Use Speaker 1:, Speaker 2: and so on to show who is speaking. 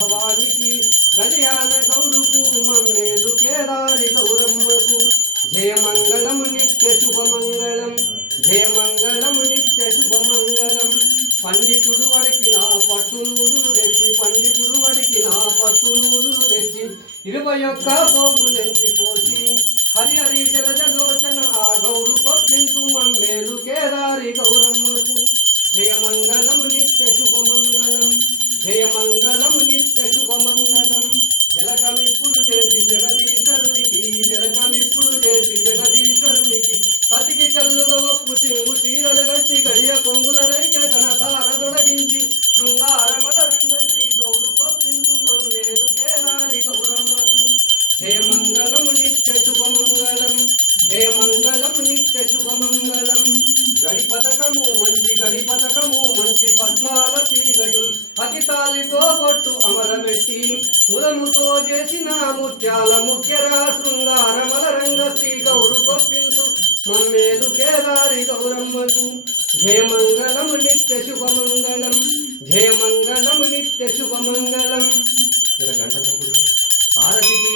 Speaker 1: వారికి గజయాన గౌరుకు మమ్మేరు కేదారి గౌరమ్మకు. జయమంగళము నిత్య శుభమంగళం జయమంగళము నిత్య శుభమంగళం. పండితుడు వడికి నా పట్టు నూలు తెచ్చి పండితుడు వడికి నా పట్టు నూలు తెచ్చి ఇరవై ఒక్క పోగులెంచి పోసి ఇప్పుడు చేసి జగదీశ్వరునికి జలకమిప్పుడు చేసి జగదీశ్వరునికి పతికి కల్లుగా ఒప్పు సింగు చీరలు గట్టి గడియ కొంగుల రైక కనసార తొడగించి శృంగార మదరంగ శ్రీ గౌరు కొప్పించు మమ్మేలు గౌరమ్మ హే జయమంగళము నిత్య శుభమంగళం హే జయమంగళము నిత్య శుభమంగళం గడి పథకము మంచి గడి పథకము మంచి పద్మావతి గయుల్ అతి తాలితో కొట్టు అమరబెట్టి ములముతో ముత్యాల ముఖ్యరా శృంగార మలరంగ శ్రీ గౌరు పంపించు మమ్మేలు కేదారి గౌరమ్మకు జయమంగళం నిత్య శుభమంగళం. జయమంగళం నిత్య శుభమంగళం. గంట సభ్యుడు పార్వతికి